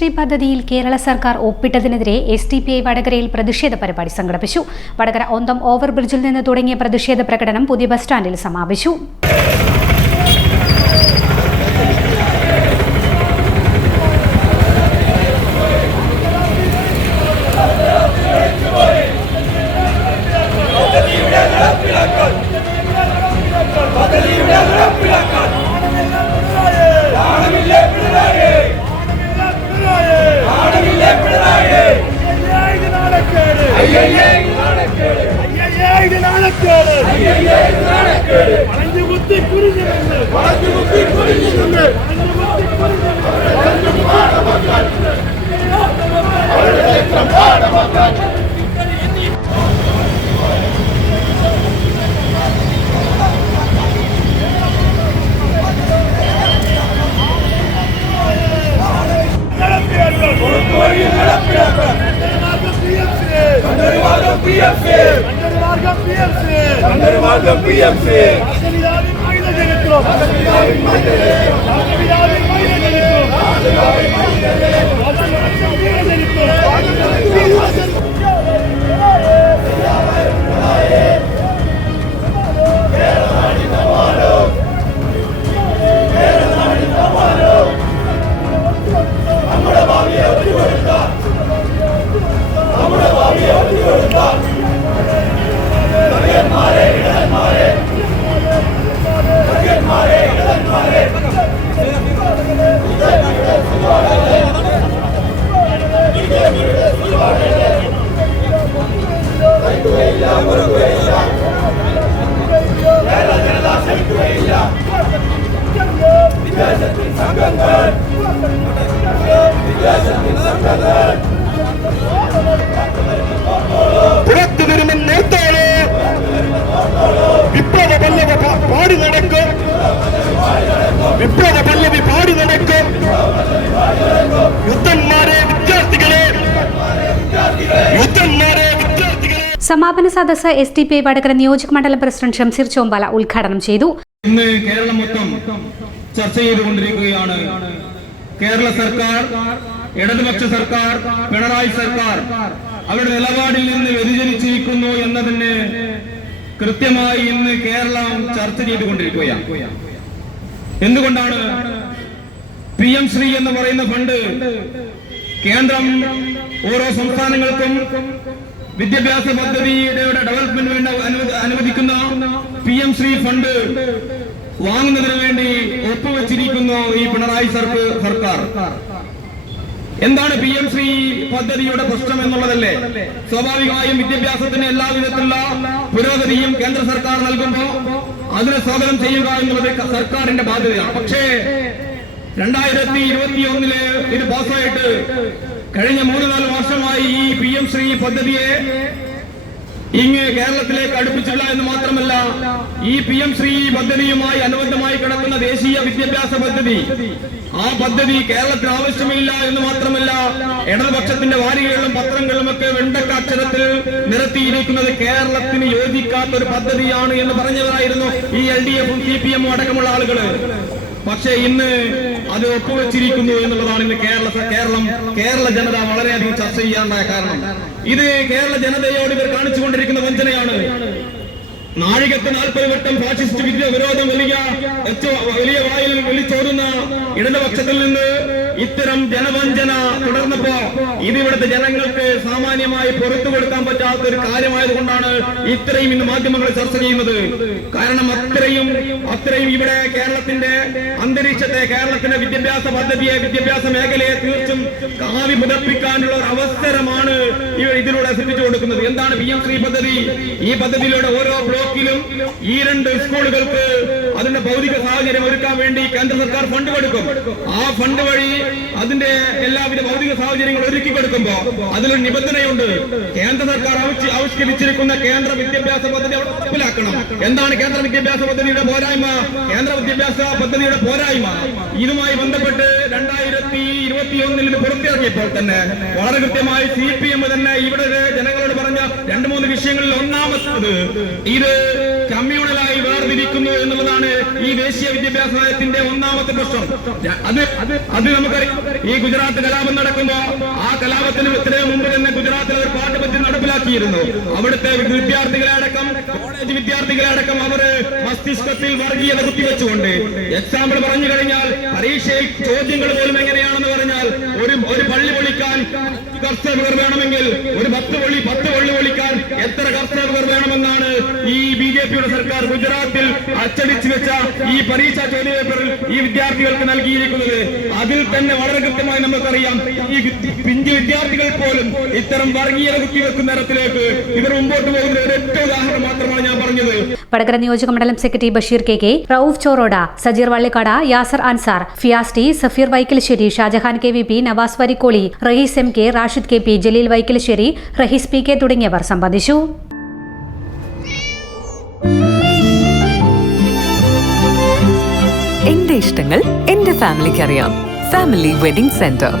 ശ്രീ പദ്ധതിയിൽ കേരള സർക്കാർ ഒപ്പിട്ടതിനെതിരെ എസ് ടി പി ഐ വടകരയിൽ പ്രതിഷേധ പരിപാടി സംഘടിപ്പിച്ചു. വടകര ഒന്തം ഓവർബ്രിഡ്ജിൽ നിന്ന് തുടങ്ങിയ പ്രതിഷേധ പ്രകടനം പുതിയ ബസ് സ്റ്റാൻഡിൽ സമാപിച്ചു. நாணக்கேடு வளைஞ்சு முத்தி குறிஞ்சு நின்று. வளைஞ்சு முத்தி குறிஞ்சு நின்று. வளைஞ்சு முத்தி குறிஞ்சு நின்று வளைஞ்சு பாட மக்கள் வளைஞ்சு பாட மக்கள் Be a fear! കുത്തി കുരിഞ്ഞു നിന്ന് മാർഗം പി എം സി പുറത്തു വരുമെന്ന് നേർത്താണ് വിപ്ലവ പല്ലവ പാടി നടക്കും. വിപ്ലവ പല്ലവി പാടി നടക്കും. യുദ്ധന്മാരെ വിദ്യാർത്ഥികളെ. യുദ്ധന്മാരെ സമാപന സദസ്സ് S T P I Vadakara നിയോജക മണ്ഡലം പ്രസിഡന്റ് ഷംസീർ ചോമ്പാല ഉദ്ഘാടനം ചെയ്തു. ഇന്ന് കേരളം മൊത്തം ചർച്ച ചെയ്തുകൊണ്ടിരിക്കുകയാണ്. കേരള സർക്കാർ ഇടതുപക്ഷ സർക്കാർ പിണറായി സർക്കാർ അവരുടെ നിലപാടിൽ നിന്ന് വ്യതിചരിച്ചിരിക്കുന്നു എന്നതിന് കൃത്യമായി ഇന്ന് കേരളം ചർച്ച ചെയ്തുകൊണ്ടിരിക്കുകയാണ്. എന്തുകൊണ്ടാണ് പി എം ശ്രീ എന്ന് പറയുന്ന ഫണ്ട് കേന്ദ്രം ഓരോ സംസ്ഥാനങ്ങൾക്കും വിദ്യാഭ്യാസ പദ്ധതിയുടെ ഡെവലപ്മെന്റ് വേണ്ടി അനുവദിക്കുന്ന പി എം ശ്രീ ഫണ്ട് വാങ്ങുന്നതിന് വേണ്ടി ഒപ്പുവെച്ചിരിക്കുന്നു ഈ പിണറായി സർക്കാർ. എന്താണ് പി എം ശ്രീ പദ്ധതിയുടെ പ്രശ്നം എന്നുള്ളതല്ലേ? സ്വാഭാവികമായും വിദ്യാഭ്യാസത്തിന് എല്ലാവിധത്തിലുള്ള പുരോഗതിയും കേന്ദ്ര സർക്കാർ നൽകുമ്പോൾ അതിനെ സ്വാഗതം ചെയ്യുക എന്നുള്ളത് സർക്കാരിന്റെ ബാധ്യതയാണ്. പക്ഷേ രണ്ടായിരത്തി ഇരുപത്തി ഒന്നിൽ ഇത് പാസ്സായിട്ട് കഴിഞ്ഞ മൂന്ന് നാല് വർഷമായി ഈ പി എം ശ്രീ പദ്ധതിയെ ഇങ്ങ് കേരളത്തിലേക്ക് അടുപ്പിച്ചില്ല എന്ന് മാത്രമല്ല ഈ പി എം ശ്രീ പദ്ധതിയുമായി അനുബന്ധമായി കിടക്കുന്ന ദേശീയ വിദ്യാഭ്യാസ പദ്ധതി ആ പദ്ധതി കേരളത്തിന് ആവശ്യമില്ല എന്ന് മാത്രമല്ല ഇടതുപക്ഷത്തിന്റെ വാരികകളിലും പത്രങ്ങളിലും ഒക്കെ വെണ്ടക്കാക്ഷരത്തിൽ നിരത്തിയിരിക്കുന്നത് കേരളത്തിന് യോജിക്കാത്ത ഒരു പദ്ധതിയാണ് എന്ന് പറഞ്ഞവരായിരുന്നു ഈ എൽ ഡി എഫും സി പി എമ്മും അടക്കമുള്ള ആളുകൾ. പക്ഷേ ഇന്ന് അത് ഒപ്പുവെച്ചിരിക്കുന്നു എന്നുള്ളതാണ് ഇന്ന് കേരള കേരളം കേരള ജനത വളരെയധികം ചർച്ച ചെയ്യാനുള്ള കാരണം. ഇത് കേരള ജനതയോട് ഇവർ കാണിച്ചുകൊണ്ടിരിക്കുന്ന വഞ്ചനയാണ്. നാഴികത്ത് നാൽപ്പത് വട്ടം ഫാസിസ്റ്റ് വിദ്യ വിരോധം വലിയ വലിയ വായിൽ വിളിച്ചോടുന്ന ഇടതുപക്ഷത്തിൽ നിന്ന് ഇത്തരം ജനവഞ്ചന തുടർന്നപ്പോ ഇത് ഇവിടുത്തെ ജനങ്ങൾക്ക് സാമാന്യമായി പുറത്തു കൊടുക്കാൻ പറ്റാത്ത ഒരു കാര്യമായതുകൊണ്ടാണ് ഇത്രയും ഇന്ന് മാധ്യമങ്ങൾ ചർച്ച ചെയ്യുന്നത്. കാരണം അത്രയും അത്രയും ഇവിടെ കേരളത്തിന്റെ അന്തരീക്ഷത്തെ കേരളത്തിന്റെ വിദ്യാഭ്യാസ പദ്ധതിയെ വിദ്യാഭ്യാസ മേഖലയെ തീർച്ചും കാവി പുതപ്പിക്കാനുള്ള ഒരു അവസരമാണ് ഇവർ ഇതിലൂടെ ശ്രമിച്ചു കൊടുക്കുന്നത്. എന്താണ് പി എം ശ്രീ പദ്ധതി? ഈ പദ്ധതിയിലൂടെ ഓരോ ബ്ലോക്കിലും ഈ രണ്ട് സ്കൂളുകൾക്ക് അതിന്റെ ഭൗതിക സാഹചര്യം ഒരുക്കാൻ വേണ്ടി കേന്ദ്ര സർക്കാർ ഫണ്ട് കൊടുക്കും. ആ ഫണ്ട് വഴി അതിന്റെ എല്ലാവിധ ഭൗതിക സാഹചര്യങ്ങൾ ഒരുക്കി കൊടുക്കുമ്പോ അതിലൊരു നിബന്ധനയുണ്ട്. കേന്ദ്ര സർക്കാർ ആവിഷ്ക- ആവിഷ്കരിച്ചിരിക്കുന്ന കേന്ദ്ര വിദ്യാഭ്യാസ പദ്ധതി നടപ്പിലാക്കണം. എന്താണ് കേന്ദ്ര വിദ്യാഭ്യാസ പദ്ധതിയുടെ പോരായ്മ? കേന്ദ്ര വിദ്യാഭ്യാസ പദ്ധതിയുടെ പോരായ്മ. ഇതുമായി ബന്ധപ്പെട്ട് രണ്ടായിരത്തി ഇരുപത്തിയൊന്നിൽ ഇത് പുറത്തിറങ്ങിയപ്പോൾ തന്നെ വളരെ കൃത്യമായി സി പി എം തന്നെ ഇവിടെ ജനങ്ങളോട് പറഞ്ഞ രണ്ട് മൂന്ന് വിഷയങ്ങളിൽ ഒന്നാമത്തത് ഇത് കമ്മ്യൂണലായി വേർതിരിക്കുന്നു എന്നുള്ളതാണ് ഈ ദേശീയ വിദ്യാഭ്യാസ നയത്തിന്റെ ഒന്നാമത്തെ പ്രശ്നം. അത് അത് നമുക്കറിയാം. ഈ ഗുജറാത്ത് കലാപം നടക്കുമ്പോ ആ കലാപത്തിന് ഇത്രയും മുമ്പ് തന്നെ ഗുജറാത്തിൽ ഒരു പാഠപദ്ധതി നടപ്പിലാക്കിയിരുന്നു. അവിടുത്തെ വിദ്യാർത്ഥികളെ അടക്കം കോളേജ് വിദ്യാർത്ഥികളെ അടക്കം അവർ മസ്തിഷ്കത്തിൽ വർഗീയത കുത്തിവെച്ചുകൊണ്ട്. എക്സാമ്പിൾ പറഞ്ഞു കഴിഞ്ഞാൽ പരീക്ഷയിൽ ചോദ്യങ്ങൾ പോലും എങ്ങനെയാണെന്ന് പറഞ്ഞാൽ പൊളിക്കാൻ കർഷകർ വേണമെങ്കിൽ ഒരു പത്ത് പള്ളി പത്ത് പള്ളി പൊളിക്കാൻ എത്ര കർഷകർ വേണമെന്നാണ് ഈ ബി ജെ പിയുടെ സർക്കാർ ഗുജറാത്തിൽ അച്ചടിച്ചു വെച്ച ഈ പരീക്ഷാ ചോദ്യപേപ്പറിൽ ഈ വിദ്യാർത്ഥികൾക്ക് നൽകിയിരിക്കുന്നത്. അതിൽ തന്നെ വളരെ കൃത്യമായി നമുക്കറിയാം ഈ പിഞ്ചു വിദ്യാർത്ഥികൾ പോലും ഇത്തരം വർഗീയത കുത്തിവെക്കുന്ന തരത്തിലേക്ക് ഇവർ മുമ്പോട്ട് പോകുന്ന ഒരൊറ്റ ഉദാഹരണം മാത്രമാണ് ഞാൻ പറഞ്ഞത്. വടകര നിയോജക മണ്ഡലം secretary Basheer K K Rauf Chorode Sajeer Vallikkad Yasir Ansar Fayas T Safeer Vaikilassery Shajahan K V P Navas Varikkoli Rahees M K Rashid K P Jaleel Vaikilassery Rahees P K തുടങ്ങിയവർ സംബന്ധിച്ചു. എന്റെ ഇഷ്ടങ്ങൾ എന്റെ ഫാമിലിക്ക് അറിയാം family wedding centre.